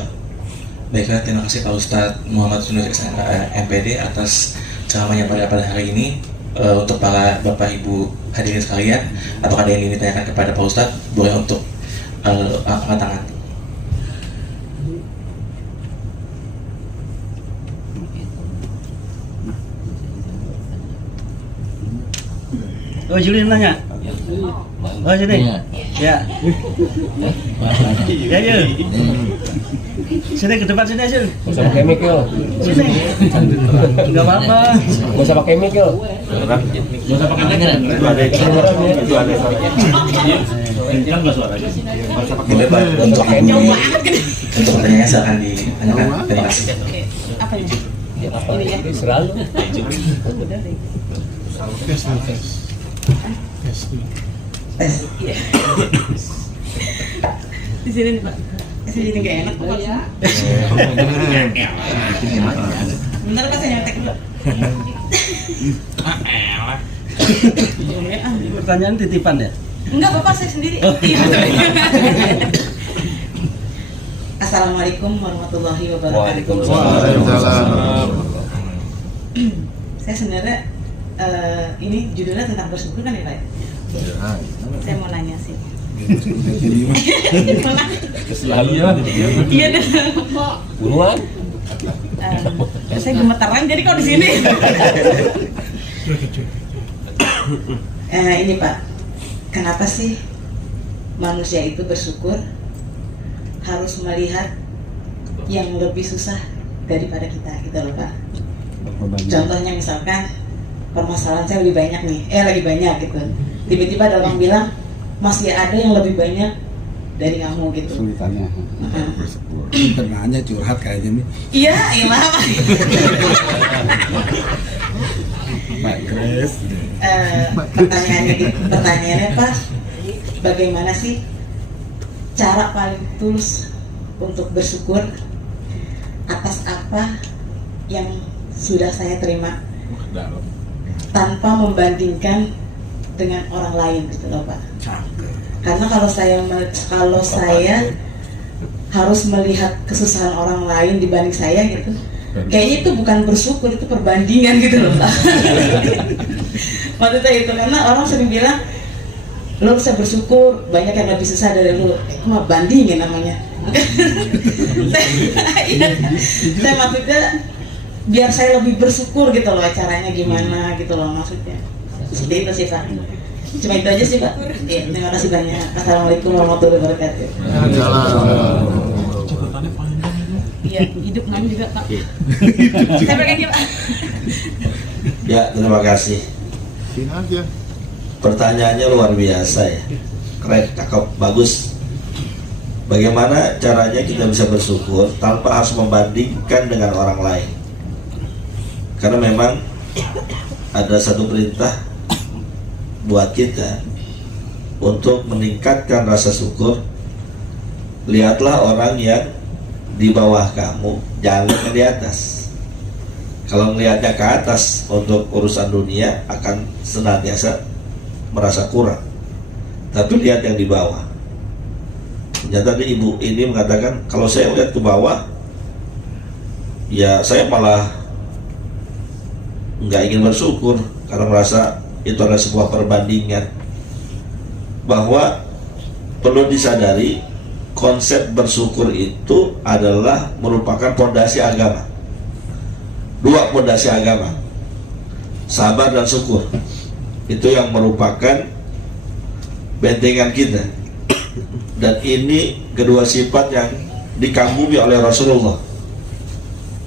Baiklah, terima kasih Pak Ustadz Muhammad Sunur MPD atas ceramahnya pada hari ini. Untuk para Bapak Ibu hadirin sekalian, apakah ada yang ingin ditanyakan kepada Pak Ustadz? Boleh untuk angkat tangan. Oh, Juli nanya. Oh, sini. Ya. Ya, ya. Sini ke depan sini aja. Gak usah pakai mic yo. Sini. Enggak apa-apa. Gak usah pakai mic yo. Gak usah pakai mic. Itu ada. Hilang enggak suaranya? Boleh Pak, untuk pertanyaannya silakan ditanyakan. Terima kasih. Apa ini? Ini selalu. Di sini nih Pak. Di sini nggak enak Pak. Bentar Pak, saya nyetek dulu. Pertanyaan titipan ya? Enggak Bapak, saya sendiri. Assalamualaikum warahmatullahi wabarakatuh. Waalaikumsalam. Saya sebenarnya ini judulnya tentang bersyukur kan ya Pak? Saya mau nanya sih. Selalu ya. Iya deh. Buruan. Saya gemetaran jadi kalau di sini. Ini Pak, kenapa sih manusia itu bersyukur harus melihat yang lebih susah daripada kita, gitu loh Pak? Contohnya misalkan permasalahan saya lebih banyak nih, lagi banyak gitu. Tiba-tiba ada orang bilang masih ada yang lebih banyak dari kamu gitu. Sulitannya. Tengahnya curhat kayaknya nih. Iya, lah. Pak Grace. Pertanyaannya Pak, bagaimana sih cara paling tulus untuk bersyukur atas apa yang sudah saya terima tanpa membandingkan dengan orang lain gitu loh Pak. Karena kalau saya harus melihat kesusahan orang lain dibanding saya gitu, kayaknya itu bukan bersyukur, itu perbandingan gitu loh Pak. Maksudnya itu karena orang sering bilang lo bisa bersyukur banyak yang lebih susah dari lo, mah bandingin namanya. Saya maksudnya biar saya lebih bersyukur gitu loh, caranya gimana gitu loh maksudnya. Seperti itu sih Pak. Cuma itu aja sih Pak. Ya, terima kasih banyak. Assalamualaikum warahmatullahi wabarakatuh. Iya, hidup nanya juga Pak. Saya pengen Pak. Ya, terima kasih. Pertanyaannya luar biasa ya. Keren, cakep, bagus. Bagaimana caranya kita bisa bersyukur tanpa harus membandingkan dengan orang lain? Karena memang ada satu perintah buat kita untuk meningkatkan rasa syukur. Lihatlah orang yang di bawah kamu, jangan di atas. Kalau melihatnya ke atas untuk urusan dunia akan senantiasa merasa kurang. Tapi lihat yang di bawah. Ya tadi ibu ini mengatakan kalau saya lihat ke bawah, ya saya malah nggak ingin bersyukur karena merasa itu adalah sebuah perbandingan. Bahwa perlu disadari konsep bersyukur itu adalah merupakan fondasi agama. Dua fondasi agama, sabar dan syukur. Itu yang merupakan bentengan kita. Dan ini kedua sifat yang dikagumi oleh Rasulullah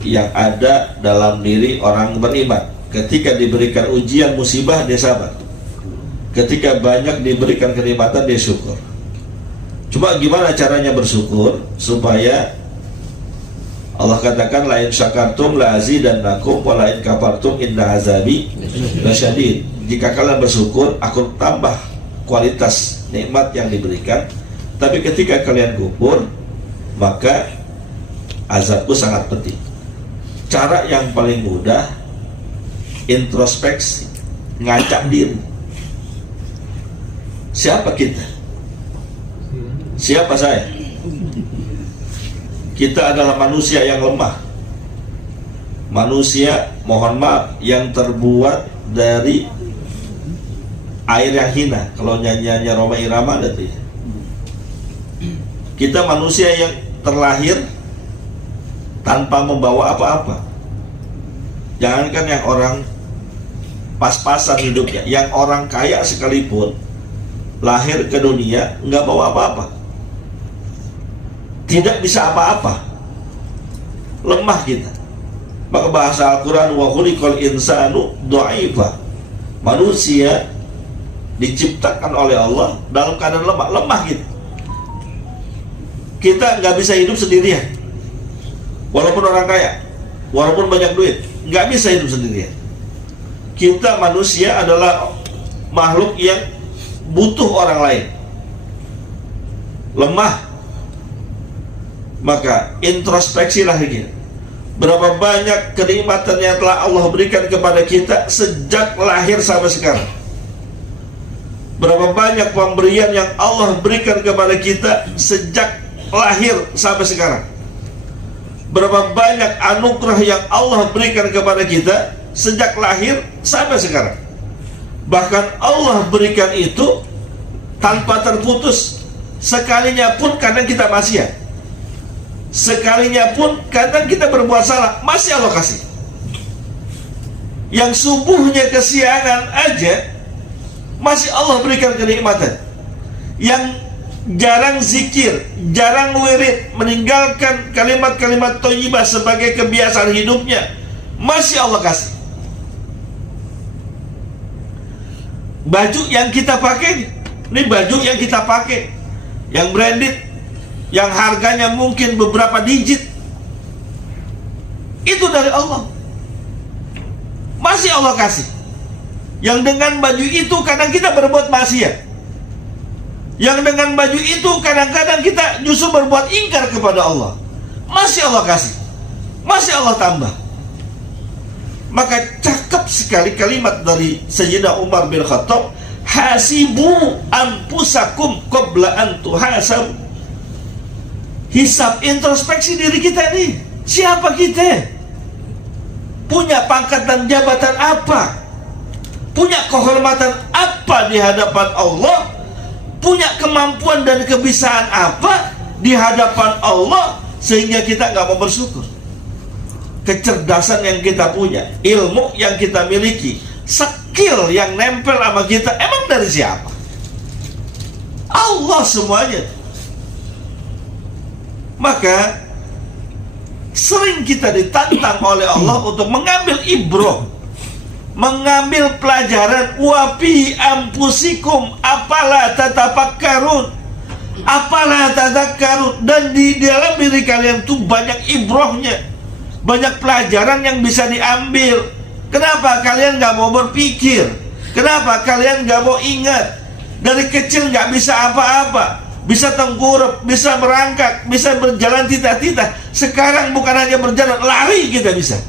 yang ada dalam diri orang beriman. Ketika diberikan ujian musibah dia sabar, ketika banyak diberikan kenikmatan dia syukur. Cuma gimana caranya bersyukur supaya Allah katakan la in syakartum la azidannakum wa la in kafartum inna azabi lasyadid. Jika kalian bersyukur aku tambah kualitas nikmat yang diberikan, tapi ketika kalian kufur maka azabku sangat pedih. Cara yang paling mudah introspeksi, ngacak diri. Siapa kita? Siapa saya? Kita adalah manusia yang lemah. Manusia, mohon maaf, yang terbuat dari air yang hina. Kalau nyanyiannya Roma Irama ada tuh ya. Kita manusia yang terlahir tanpa membawa apa-apa. Jangankan yang orang pas-pasan hidupnya, yang orang kaya sekalipun lahir ke dunia nggak bawa apa-apa, tidak bisa apa-apa, lemah kita. Maka bahasa Al-Quran wa khuliqal insanu dha'ifa, manusia diciptakan oleh Allah dalam keadaan lemah gitu. Kita nggak bisa hidup sendirian, walaupun orang kaya, walaupun banyak duit, nggak bisa hidup sendirian. Kita manusia adalah makhluk yang butuh orang lain, lemah. Maka introspeksilah lagi. Berapa banyak kenikmatan yang telah Allah berikan kepada kita sejak lahir sampai sekarang. Berapa banyak pemberian yang Allah berikan kepada kita sejak lahir sampai sekarang. Berapa banyak anugerah yang Allah berikan kepada kita sejak lahir sampai sekarang. Bahkan Allah berikan itu tanpa terputus. Sekalinya pun kadang kita maksiat, sekalinya pun kadang kita berbuat salah, masih Allah kasih. Yang subuhnya kesiangan aja masih Allah berikan kenikmatan. Yang jarang zikir, jarang wirid, meninggalkan kalimat-kalimat thayyibah sebagai kebiasaan hidupnya, masih Allah kasih. Baju yang kita pakai, ini baju yang kita pakai, yang branded, yang harganya mungkin beberapa digit, itu dari Allah, masih Allah kasih. Yang dengan baju itu kadang kita berbuat maksiat, yang dengan baju itu kadang-kadang kita justru berbuat ingkar kepada Allah, masih Allah kasih, masih Allah tambah. Maka cakep sekali kalimat dari Sayyidina Umar bin Khattab, hasibu anfusakum qabla an tuhasabu. Hisab, introspeksi diri kita nih, siapa kita? Punya pangkat dan jabatan apa? Punya kehormatan apa di hadapan Allah? Punya kemampuan dan kebisaan apa di hadapan Allah sehingga kita nggak mau bersyukur? Kecerdasan yang kita punya, ilmu yang kita miliki, skill yang nempel sama kita, emang dari siapa? Allah semuanya. Maka sering kita ditantang oleh Allah untuk mengambil ibrah, mengambil pelajaran. Wa fi anfusikum afala tatafakkarun, afala tatafakkarun. Dan di dalam diri kalian tuh banyak ibrahnya, banyak pelajaran yang bisa diambil. Kenapa kalian gak mau berpikir? Kenapa kalian gak mau ingat? Dari kecil gak bisa apa-apa, bisa tengkurap, bisa merangkak, bisa berjalan tita-tita. Sekarang bukan hanya berjalan, lari kita bisa.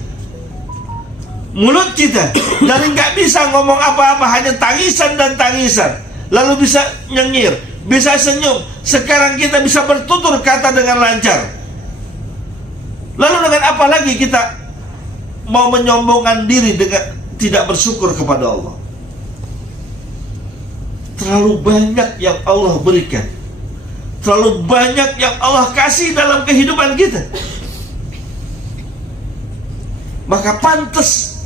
Mulut kita dari gak bisa ngomong apa-apa, hanya tangisan dan tangisan, lalu bisa nyengir, bisa senyum. Sekarang kita bisa bertutur kata dengan lancar. Lalu dengan apa lagi kita mau menyombongkan diri dengan tidak bersyukur kepada Allah? Terlalu banyak yang Allah berikan, terlalu banyak yang Allah kasih dalam kehidupan kita. Maka pantas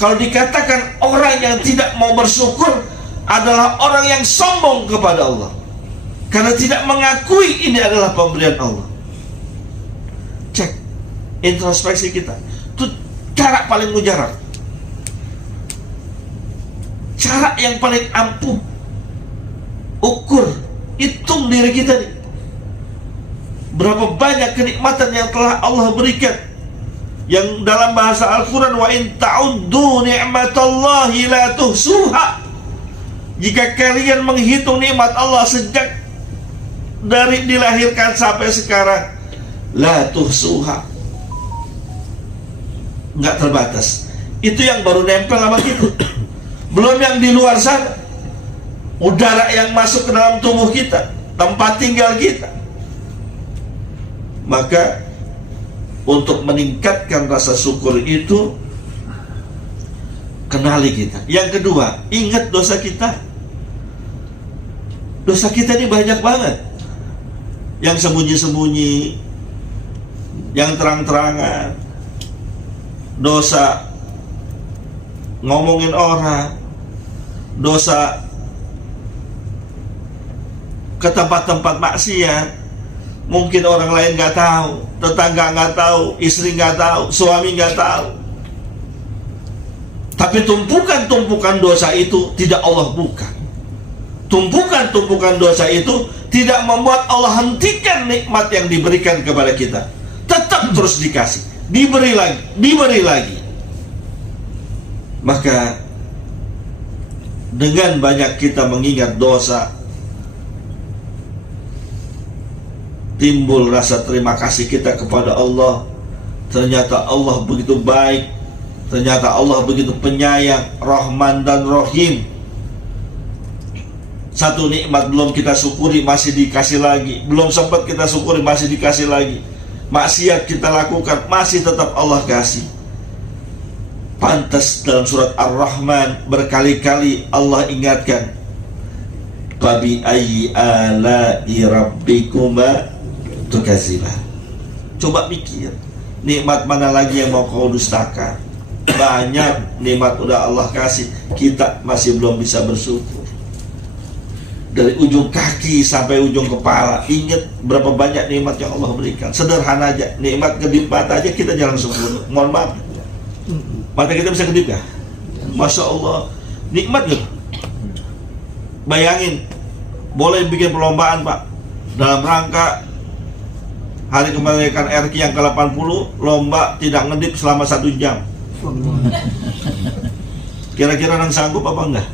kalau dikatakan orang yang tidak mau bersyukur adalah orang yang sombong kepada Allah, karena tidak mengakui ini adalah pemberian Allah. Cek introspeksi kita, itu cara paling mujarab, cara yang paling ampuh. Ukur, hitung diri kita nih, berapa banyak kenikmatan yang telah Allah berikan. Yang dalam bahasa Al-Quran, wa in ta'uddu ni'matallahi la tuhsuha. Jika kalian menghitung nikmat Allah sejak dari dilahirkan sampai sekarang, la tuhsuha, nggak terbatas. Itu yang baru nempel sama kita, belum yang di luar sana. Udara yang masuk ke dalam tubuh kita, tempat tinggal kita. Maka untuk meningkatkan rasa syukur itu, kenali kita. Yang kedua, ingat dosa kita. Dosa kita ini banyak banget, yang sembunyi-sembunyi, yang terang-terangan. Dosa ngomongin orang, dosa ke tempat-tempat maksiat. Mungkin orang lain gak tahu, tetangga gak tahu, istri gak tahu, suami gak tahu. Tapi tumpukan-tumpukan dosa itu tidak Allah buka. Tumpukan-tumpukan dosa itu tidak membuat Allah hentikan nikmat yang diberikan kepada kita. Tetap terus dikasih, diberi lagi, diberi lagi. Maka dengan banyak kita mengingat dosa, timbul rasa terima kasih kita kepada Allah. Ternyata Allah begitu baik, ternyata Allah begitu penyayang, Rahman dan Rahim. Satu nikmat belum kita syukuri masih dikasih lagi, belum sempat kita syukuri masih dikasih lagi. Maksiat kita lakukan masih tetap Allah kasih. Pantas dalam surat Ar-Rahman berkali-kali Allah ingatkan, Fabi ayyi ala'i rabbikuma tukadziban. Coba pikir, nikmat mana lagi yang mau kau dustakan? Banyak nikmat udah Allah kasih, kita masih belum bisa bersyukur. Dari ujung kaki sampai ujung kepala, ingat berapa banyak nikmat yang Allah berikan. Sederhana aja, nikmat kedip mata aja kita jarang syukur. Mohon maaf, Mata kita bisa kedip kah? Masya Allah, nikmat gitu. Bayangin, boleh bikin perlombaan Pak, dalam rangka Hari Kemerdekaan RI yang ke-80, lomba tidak ngedip selama 1 jam. Kira-kira nang sanggup apa enggak?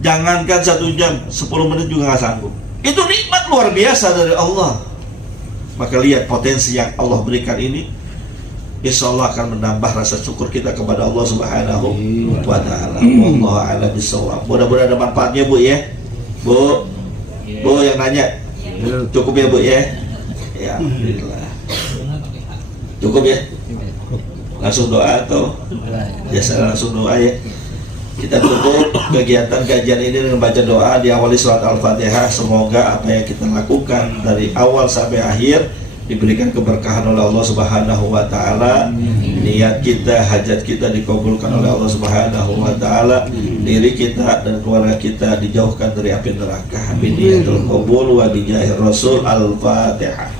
Jangankan 1 jam, 10 menit juga nggak sanggup. Itu nikmat luar biasa dari Allah. Maka lihat potensi yang Allah berikan ini, insya Allah akan menambah rasa syukur kita kepada Allah Subhanahu wa Ta'ala. Wallahu a'lam bishawab. Mudah-mudahan ada manfaatnya Bu ya. Bu yang nanya, cukup ya Bu ya. Ya, alhamdulillah. Cukup ya? Langsung doa atau biasa langsung doa ya? Kita tutup kegiatan kajian ini dengan baca doa, diawali surat Al-Fatihah. Semoga apa yang kita lakukan dari awal sampai akhir diberikan keberkahan oleh Allah Subhanahu wa Ta'ala. Niat kita, hajat kita dikabulkan oleh Allah Subhanahu wa Ta'ala. Diri kita dan keluarga kita dijauhkan dari api neraka. Biniyatul qabul wa bijahir Rasul. Al-Fatihah.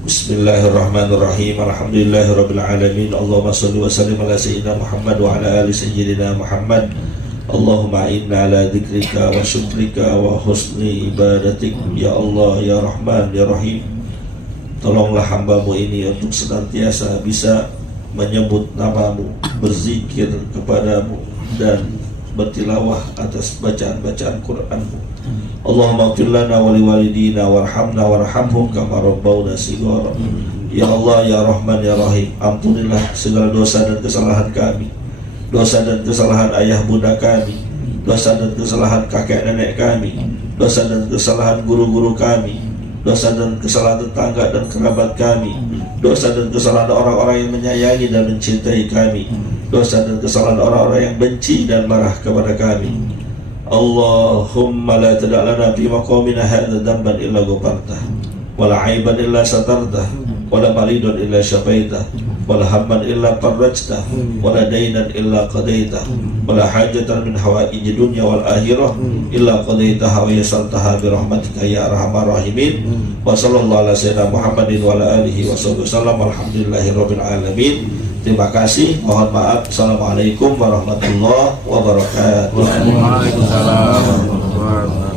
Bismillahirrahmanirrahim. Alhamdulillahirabbil alamin. Allahumma shalli wa sallim ala sayyidina Muhammad wa ala ali sayyidina Muhammad. Allahumma inna ala dzikrika wa syukrika wa husni ibadatik. Ya Allah, ya Rahman, ya Rahim, tolonglah hambamu ini untuk senantiasa bisa menyebut namamu, berzikir kepadamu, dan bertilawah atas bacaan-bacaan Qur'anmu. Allahumma ighfir lana wa liwalidina warhamna warhamhum kama rabbawna shighara. Ya Allah, ya Rahman, ya Rahim, ampunilah segala dosa dan kesalahan kami, dosa dan kesalahan ayah bunda kami, dosa dan kesalahan kakek nenek kami, dosa dan kesalahan guru-guru kami, dosa dan kesalahan tetangga dan kerabat kami, dosa dan kesalahan orang-orang yang menyayangi dan mencintai kami, dosa dan kesalahan orang-orang yang benci dan marah kepada kami. Allahumma la tada' lana fi maqamina hadza dhanban illa ghafartah, wala 'aiban illa satartah, wala maridun illa syafaitah, wala hamman illa farajtah, wala dainan illa qadaitah, wala hajatan min hawaiji dunya wal akhirah illa qadaitaha wa yassartaha bi rahmatika ya arhamar rahimin. Wa sallallahu ala sayyidina Muhammadin wa ala alihi wa sahbihi wasallam. Alhamdulillahirabbil alamin. Terima kasih, mohon maaf. Assalamualaikum warahmatullahi wabarakatuh. Waalaikumsalam warahmatullahi wabarakatuh.